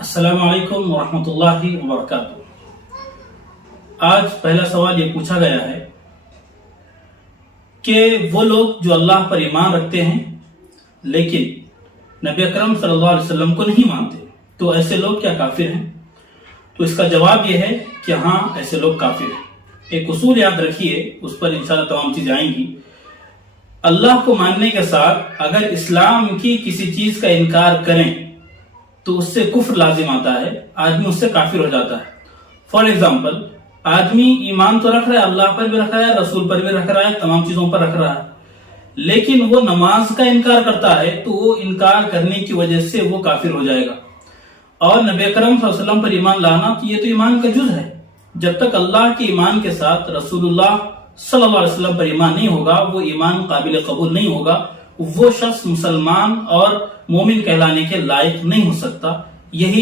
السلام علیکم ورحمۃ اللہ وبرکاتہ۔ آج پہلا سوال یہ پوچھا گیا ہے کہ وہ لوگ جو اللہ پر ایمان رکھتے ہیں لیکن نبی اکرم صلی اللہ علیہ وسلم کو نہیں مانتے، تو ایسے لوگ کیا کافر ہیں؟ تو اس کا جواب یہ ہے کہ ہاں، ایسے لوگ کافر ہیں۔ ایک اصول یاد رکھیے، اس پر انشاءاللہ تمام چیزیں آئیں گی۔ اللہ کو ماننے کے ساتھ اگر اسلام کی کسی چیز کا انکار کریں تو اس سے کفر لازم آتا ہے، آدمی اس سے کافر ہو جاتا ہے۔ فار ایگزامپل، آدمی ایمان تو رکھ رہا ہے، اللہ پر بھی رکھ رہا ہے، رسول پر بھی رکھ رہا ہے، تمام چیزوں پر رکھ رہا ہے، لیکن وہ نماز کا انکار کرتا ہے تو وہ انکار کرنے کی وجہ سے وہ کافر ہو جائے گا۔ اور نبی اکرم صلی اللہ علیہ وسلم پر ایمان لانا تو یہ تو ایمان کا جز ہے۔ جب تک اللہ کے ایمان کے ساتھ رسول اللہ صلی اللہ علیہ وسلم پر ایمان نہیں ہوگا، وہ ایمان قابل قبول نہیں ہوگا، وہ شخص مسلمان اور مومن کہلانے کے لائق نہیں ہو سکتا۔ یہی